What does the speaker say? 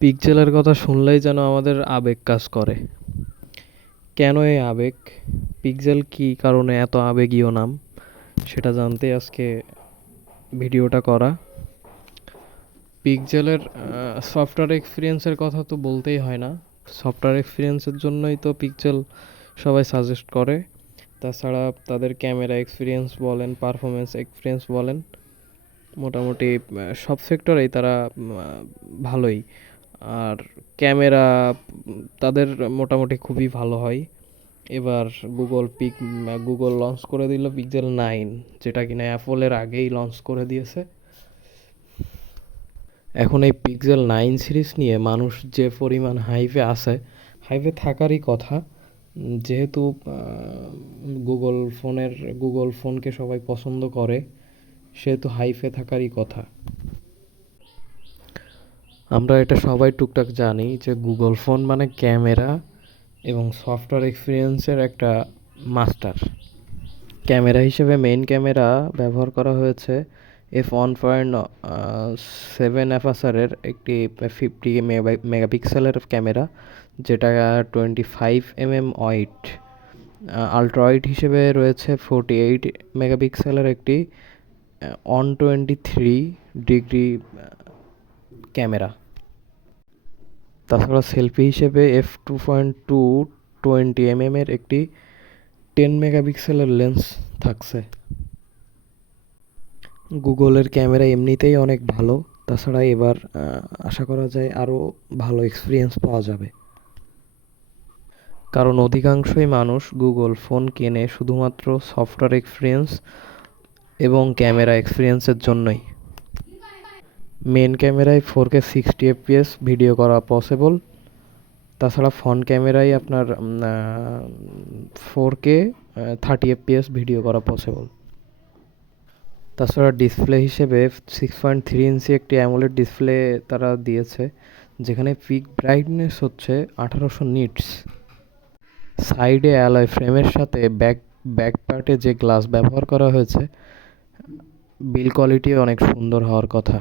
পিক্সেলের কথা শুনলেই যেন আমাদের আবেগ কাজ করে। কেন এই আবেগ? পিক্সেল কী কারণে এত আবেগীয় নাম, সেটা জানতে আজকে ভিডিওটা করা। পিক্সেলের সফটওয়্যার এক্সপিরিয়েন্সের কথা তো বলতেই হয় না। সফটওয়্যার এক্সপিরিয়েন্সের জন্যই তো পিক্সেল সবাই সাজেস্ট করে। তাছাড়া তাদের ক্যামেরা এক্সপিরিয়েন্স বলেন, পারফরমেন্স এক্সপিরিয়েন্স বলেন, মোটামুটি সব সেক্টরেই তারা ভালোই। আর ক্যামেরা তাদের মোটামুটি খুবই ভালো হয়। এবার গুগল লঞ্চ করে দিল পিক্সেল 9, যেটা কিনা অ্যাপলের আগেই লঞ্চ করে দিয়েছে। এখন এই পিক্সেল 9 সিরিজ নিয়ে মানুষ যে পরিমাণ হাইপে আছে, হাইপে থাকারই কথা। যেহেতু গুগল ফোনকে সবাই পছন্দ করে, সেহেতু হাইপে থাকারই কথা। আমরা এটা সবাই টুকটাক জানি যে গুগল ফোন মানে ক্যামেরা এবং সফটওয়্যার এক্সপিরিয়েন্সের একটা মাস্টার। ক্যামেরা হিসেবে মেইন ক্যামেরা ব্যবহার করা হয়েছে f1.7 অ্যাপাসারের একটি 50 মেগাপিক্সেলের ক্যামেরা, যেটা 25 mm ওয়াইড। আলট্রা ওয়াইড হিসেবে রয়েছে 48 মেগাপিক্সেলের একটি 123 ডিগ্রি ক্যামেরা। তাছাড়া সেলফি হিসেবে f2.2 20 mm এর একটি 10 মেগাপিক্সেলের লেন্স থাকছে। গুগলের ক্যামেরা এমনিতেই অনেক ভালো, তাছাড়া এবার আশা করা যায় আরও ভালো এক্সপিরিয়েন্স পাওয়া যাবে। কারণ অধিকাংশই মানুষ গুগল ফোন কেনে শুধুমাত্র সফটওয়্যার এক্সপিরিয়েন্স এবং ক্যামেরা এক্সপিরিয়েন্সের জন্যই। মেন ক্যামেরায় 4K 60 fps ভিডিও করা পসিবল। তাছাড়া ফ্রন্ট ক্যামেরায় আপনার 4K 30 fps ভিডিও করা পসিবল। তাছাড়া ডিসপ্লে হিসেবে 6.3 ইঞ্চি একটি অ্যামোলেড ডিসপ্লে তারা দিয়েছে, যেখানে পিক ব্রাইটনেস হচ্ছে 1800 নিটস। সাইডে অ্যালয় ফ্রেমের সাথে ব্যাক পার্টে যে গ্লাস ব্যবহার করা হয়েছে, বিল কোয়ালিটি অনেক সুন্দর হওয়ার কথা।